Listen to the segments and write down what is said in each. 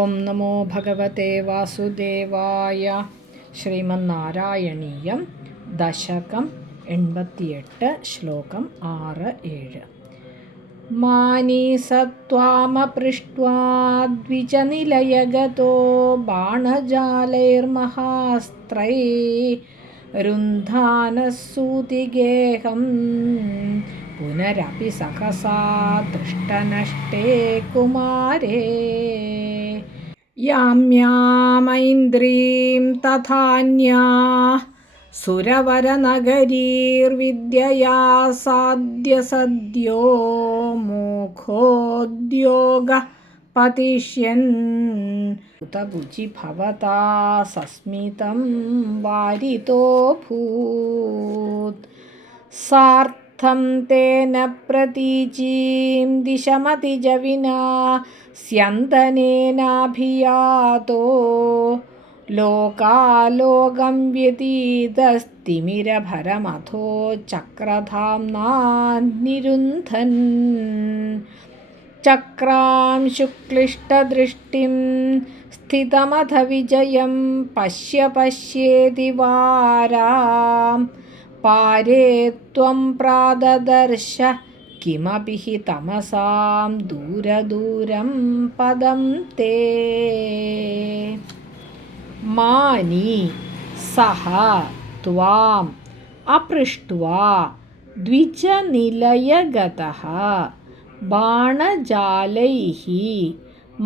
ഓം നമോ ഭഗവതേ വാസുദേവായ. ശ്രീമന്നാരായണീയം ദശകം 88 ശ്ലോകം 6-7. മാനീസത്വാമപൃഷ്ട്വാ ദ്വിജനിലയഗതോ ബാണജാലൈർമഹാസ്ത്രൈ രുന്ധാനസൂതിഗേഹം പുനരപി സഹസാ ദൃഷ്ടനഷ്ടേ കുമാരേ. യാമ്യാമൈന്ദ്രീം തഥാന്യാ സുരവരനഗരീർവിദ്യയാ സാദ്യസദ്യോ മുഖോദ്യോഗ പതിഷ്യൻ ഉതഭുജി ഭവതാ സസ്മിതം വാരിതോഭൂത്. സാർത്ഥം തേന പ്രതീചീം ദിശമതിജവിനാ സ്യന്തനേനാഭിയാതോ ലോകാലോകം വ്യതീതസ്തിമിരഭരമഥോ ചക്രധാംനാ നിരുന്ധൻ. ചക്രാം ശുക്ലിഷ്ടദൃഷ്ടിം സ്ഥിതമഥ വിജയം പശ്യേതി വാരാം പാരേ ത്വം പ്രാദദർശ കിമപി ഹി തമസാം ദൂരദൂരം പദം തേ. മാനി സഹ ത്വാം അപൃഷ്ട്വാ ദ്വിജനിലയഗതഃ ബാണജാലൈഃ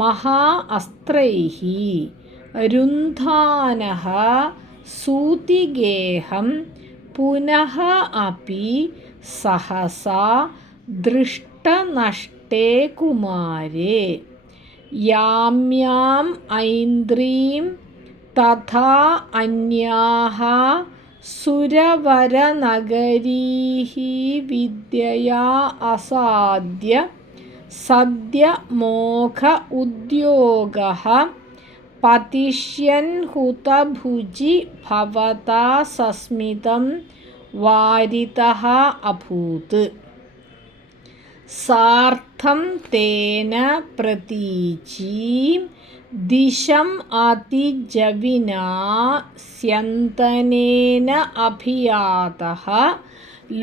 മഹാ അസ്ത്രൈഃ രുന്ധാനഃ സൂതിഗേഹം പുനഃ അപി സഹസാ ദൃഷ്ടനഷ്ടേ കുമാരേ. യാമ്യാം ഐന്ദ്രീം തഥാ അന്യാഃ സുരവരനഗരീഃ വിദ്യയാ അസാദ്യ സദ്യ മോഘ ഉദ്യോഗഃ പതിഷ്യൻ ഹുതഭുജി ഭവതാ സസ്മിതം വാരിതഃ അഭൂത്. സാർത്ഥം തേന പ്രതീചീം ദിശം അതിജവിനാ സ്യന്തനേന അഭിയാതഃ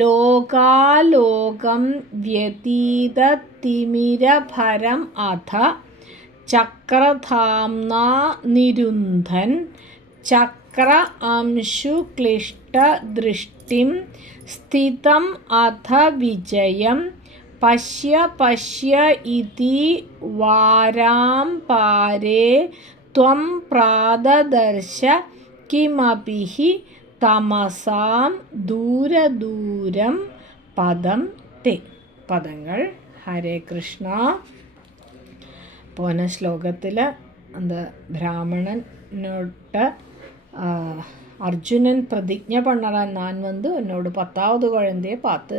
ലോകാലോകം വ്യതീതതിമിരഭരം അഥ ചക്രധാംനാ നിരുന്ധൻ. ചക്ര അംശുക്ലിഷ്ടദൃഷ്ടിം സ്ഥിതം അഥ വിജയം പശ്യ ഇതി വാരാം പാരേ ത്വം പ്രാദദർശ കിമപി ഹി തമസാം ദൂരദൂരം പദം തേ. പദങ്ങൾ ഹരേ കൃഷ്ണ. പോന ശ്ലോകത്തിൽ ബ്രാഹ്മണനോട്ട് அர்ஜுனன் பிரதிஜை பண்ணுறான், நான் உன்னோட 10வது குழந்தையை பார்த்து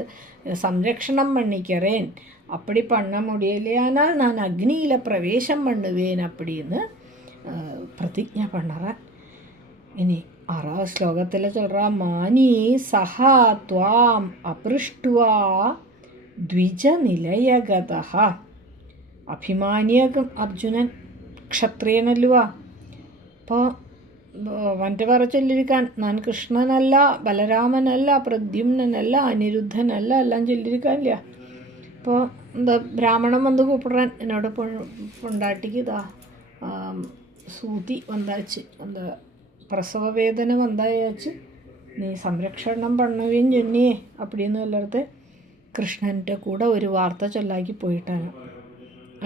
சம்ரக்ஷணம் பண்ணிக்கிறேன், அப்படி பண்ண முடியலையானால் நான் அக்னியில் பிரவேசம் பண்ணுவேன் அப்படின்னு பிரதிஜை பண்ணுறான். இனி 6வது ஸ்லோகத்தில் சொல்கிறான், மானி சஹா த்வாம் அப்ருஷ்டுவா ദ്വിജ നിലയഗതഃ. അഭിമാനിയാകും അർജുനൻ, ക്ഷത്രിയനല്ലുവാ. അപ്പോൾ അവൻ്റെ പറ ചൊല്ലിരിക്കാൻ ഞാൻ കൃഷ്ണനല്ല, ബലരാമനല്ല, പ്രദ്യുമ്നല്ല, അനിരുദ്ധനല്ല എല്ലാം ചൊല്ലിരിക്കാനില്ല. അപ്പോൾ ബ്രാഹ്മണൻ കൂപ്പിടുறான், എന്നോട് പൊണ്ടാട്ടിക്ക് സൂതി വந்தாச்சு, പ്രസവ വേദന വந்தாச்சு, നീ സംരക്ഷണം പണ്ണവേം ചൊന്നിയേ அப்படின்னு എല്ലായിടത്ത് കൃഷ്ണൻ്റെ കൂടെ ഒരു വാർത്ത ചൊല്ലാക്കി പോയിട്ടാണ്.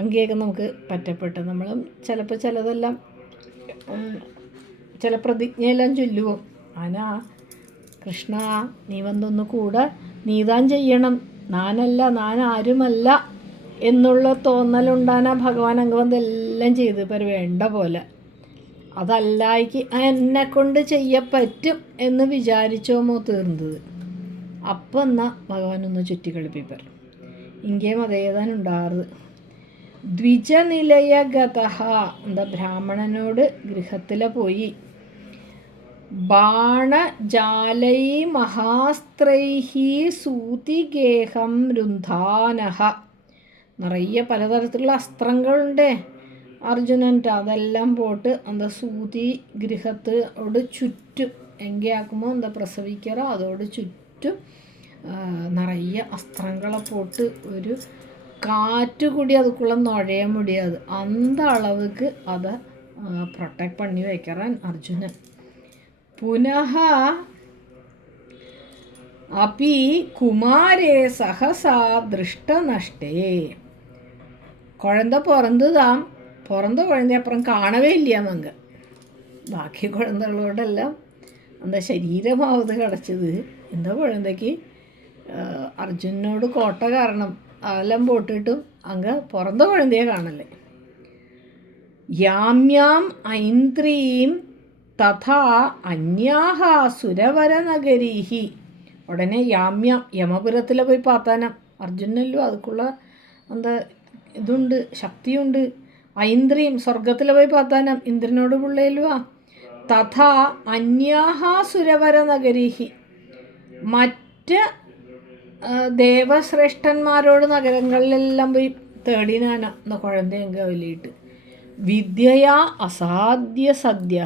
അങ്ങനെയൊക്കെ നമുക്ക് പറ്റപ്പെട്ടു. നമ്മൾ ചിലപ്പോൾ ചിലതെല്ലാം ചില പ്രതിജ്ഞയെല്ലാം ചൊല്ലുവോ, ആനാ കൃഷ്ണ നീ വന്നൊന്ന് കൂടെ നീതാൻ ചെയ്യണം, ഞാനല്ല, ഞാൻ ആരുമല്ല എന്നുള്ള തോന്നലുണ്ടാനാ ഭഗവാൻ അങ്ങ് എല്ലാം ചെയ്ത് ഇപ്പം വേണ്ട പോലെ. അതല്ലായിക്ക് എന്നെക്കൊണ്ട് ചെയ്യപ്പറ്റും എന്ന് വിചാരിച്ചോമോ തീർന്നത്. അപ്പം എന്നാൽ ഭഗവാനൊന്ന് ചുറ്റിക്കളിപ്പിപ്പർ. ഇങ്ങേയും അതേതാനുണ്ടാറ്. ദ്വിജനിലയഗതഃ ബ്രാഹ്മണനോട് ഗൃഹത്തിൽ പോയി. ബാണജാലൈ മഹാസ്ത്രൈഃ സൂതിഗേഹം രുന്ധാനഃ. നിറയെ പലതരത്തിലുള്ള അസ്ത്രങ്ങളുണ്ട്. അർജുനൻ്റെ അതെല്ലാം പോട്ട് അന്ത സൂതി ഗൃഹത്തോട് ചുറ്റും എങ്കയാക്കുമ്പോൾ എന്താ പ്രസവിக்கிறോ അതോട് ചുറ്റും നിറയെ അസ്ത്രങ്ങളെ പോട്ട് ഒരു കാറ്റ് കൂടി അതുക്കുള്ള നുഴയ മുടിയാത് അന്ത അളവുക്ക് അത് പ്രൊട്ടക്ട് പണി വയ്ക്കറാൻ അർജുനൻ. പുനഃ അപ്പി കുമാരേ സഹസാ ദൃഷ്ടനഷ്ടേ. കുഴന്ത பிறந்த குழந்தை அப்புறம் காணவே இல்லையாமங்க. ബാക്കി കുഴന്തകളോടെല്ലാം എന്താ ശരീരമാവത് കിടച്ചത്. എന്താ കുഴന്തയ്ക്ക് അർജുനോട് കോട്ട കാരണം അതെല്ലാം പോട്ടിട്ടും അങ്ങ് പിറந்த കുഴന്തയെ കാണല്ലേ. യാമ്യാം ഐന്ദ്രീം തഥാ അന്യാഹ സുരവരനഗരീഹി. ഉടനെ യാമ്യാം യമപുരത്തിൽ പോയി പാത്താനാം. അർജുനല്ലോ അതുക്കുള്ള എന്താ ഇതുണ്ട്, ശക്തിയുണ്ട്. ഐന്ദ്രിയും സ്വർഗത്തിൽ പോയി പാത്താനാം, ഇന്ദ്രനോട് പിള്ളേലുവാ. തഥാ അന്യാഹ സുരവരനഗരീഹി. മറ്റ് ദേവശ്രേഷ്ഠന്മാരോട് നഗരങ്ങളിലെല്ലാം പോയി തേടിനാന എന്ന കുഴന്തയെങ്ക വലിയിട്ട്. വിദ്യയാ അസാധ്യ സദ്യ.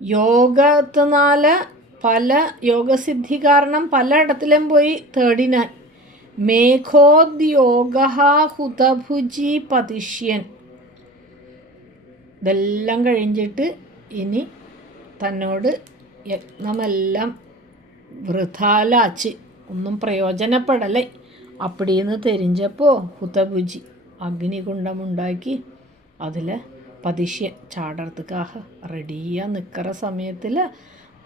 യോഗത്തിനാല് പല യോഗസിദ്ധി കാരണം പലയിടത്തിലും പോയി തേടിനാൻ. മേഘോദ്യോഗ ഹുതഭുജി പതിഷ്യൻ. ഇതെല്ലാം കഴിഞ്ഞിട്ട് ഇനി തന്നോട് യജ്ഞമെല്ലാം വൃഥാലാച്ച് ഒന്നും പ്രയോജനപ്പെടലേ അപ്പടിന്ന് തെരിഞ്ഞപ്പോൾ ഹുതഭുജി അഗ്നികുണ്ഡമുണ്ടാക്കി അതിൽ പതിഷ്യൻ ചാടർത്തുക്കാഹ റെഡിയാ നിൽക്കുന്ന സമയത്തിൽ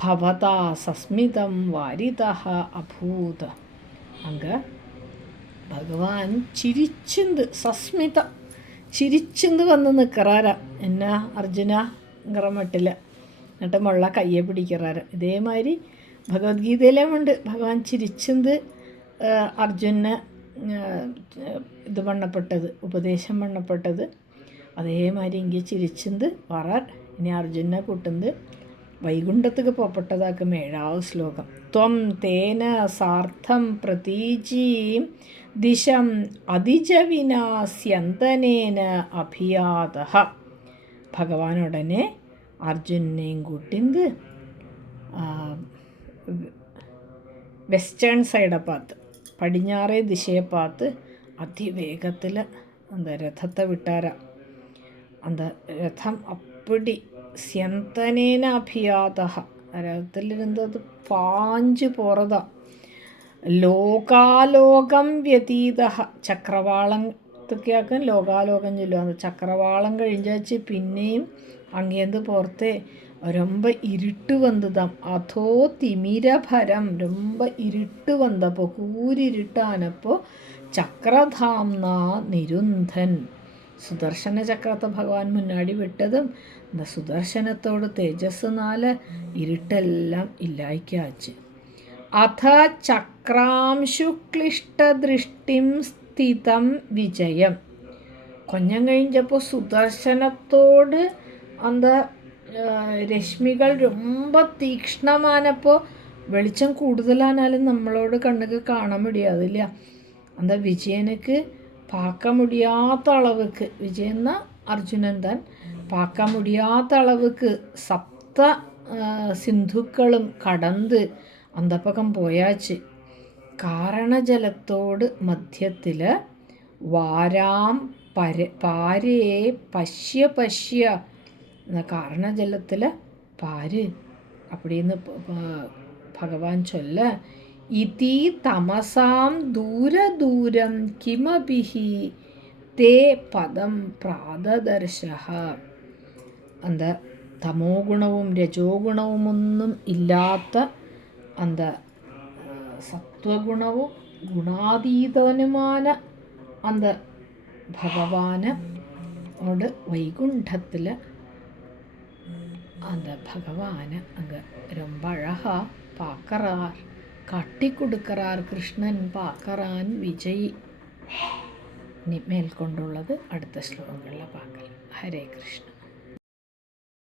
ഭവതാ സസ്മിതം വാരിത അഭൂത. അങ്ങ് ഭഗവാൻ ചിരിച്ചിന്ത് സസ്മിതം ചിരിച്ചിന്ത് വന്ന് നിൽക്കറാര എന്നാ അർജുനங்கிற മട്ടിൽ. എന്നിട്ട് മുള്ള കയ്യെ പിടിക്കറാര. ഇതേമാതിരി ഭഗവത്ഗീതയിലും ഉണ്ട്. ഭഗവാൻ ചിരിച്ചിന്ത് അർജുന ഇത് പണ്ണപ്പെട്ടത് ഉപദേശം പണ്ണപ്പെട്ടത്. അതേമാതിരി ഇങ്ങനെ ചിരിച്ചിന്ത് വറാർ. ഇനി അർജുനെ കൂട്ടുന്നത് വൈകുണ്ഠത്തേക്ക് പോപ്പെട്ടതാക്കും 7ാவது ശ്ലോകം. ത്വം തേന സാർത്ഥം പ്രതീജീം ദിശം അതിജവിനാസ്യന്തനേന അഭിയാതഃ. ഭഗവാനുടനെ അർജുനെയും കൂട്ടിന്ത് വെസ്റ്റേൺ സൈഡെ പാത്ത് പടിഞ്ഞാറേ ദിശയെ പാത്ത് അതിവേഗത്തിൽ அந்த രഥത്തെ വിട്ടാര. அந்த രഥം അപ്പടി സ്യന്തനേന അഭിയാത. രഥത്തിലിരുന്നത് പാഞ്ച് പോറതാ. ലോകാലോകം വ്യതീത. ചക്രവാളത്തൊക്കെയാക്കാൻ ലോകാലോകം ചൊല്ലുക. ചക്രവാളം കഴിഞ്ഞാച്ച് പിന്നെയും അങ്ങേന്ത് പുറത്തെ ரொம்ப ഇരുട്ട് വന്നതാം. അതോ തിമിരഭരം ரொம்ப ഇരുട്ട് വന്നപ്പോൾ കൂരിരുട്ടാനപ്പോൾ ചക്രധാംന നിരുന്ധൻ. സുദർശന ചക്രത്തെ ഭഗവാൻ മുന്നാടി വിട്ടതും இந்த സുദർശനത്തോട് തേജസ്സിനാല് ഇരുട്ടെല്ലാം ഇല്ലായ്ക്കാച്ച്. അഥ ചക്രാംശുക്ലിഷ്ടദൃഷ്ടിം സ്ഥിതം വിജയം. കൊഞ്ഞം കഴിഞ്ഞപ്പോൾ സുദർശനത്തോട് അന്ത രശ്മികൾ ரொம்ப തീക്ഷ്ണമാനപ്പോൾ വെളിച്ചം കൂടുതലാനാലും നമ്മളോട് കണ്ണുക്ക് കാണാൻ മുടിയാതില്ല. அந்த വിജയനുക്ക് பார்க்க முடியாத அளவுக்கு, விஜயன்னா அர்ஜுனன் தான், பார்க்க முடியாத அளவுக்கு சப்த சிந்துக்களும் கடந்து அந்த பக்கம் போயாச்சு. കാരണജലത്തോട് മധ്യത്തിൽ വാരാം പാരേ പശ്യ പശ്യ എന്ന കാരണജലത്തിൽ പാര് അപ്പടിന്ന് ഭഗവാൻ ചൊല്ല. ഇതി തമസാം ദൂരദൂരം കിമപിഹി തേ പദം പ്രാതദർശഃ. അന്ത തമോ ഗുണവും രജോ ഗുണവുമൊന്നും ഇല്ലാത്ത അന്ത സത്വഗുണവും ഗുണാതീതനുமான அந்த ഭഗവാനോട് വൈകുണ്ഠത്തിൽ அந்த பகவானை அங்கே ரொம்ப அழகாக பார்க்கறார், காட்டி கொடுக்கறார். கிருஷ்ணன் பார்க்கறான் விஜய். மேற்கொண்டுള്ളത് അടുത്ത ശ്ലോകങ്ങളിൽ பார்க்கலாம். ഹരേ കൃഷ്ണ.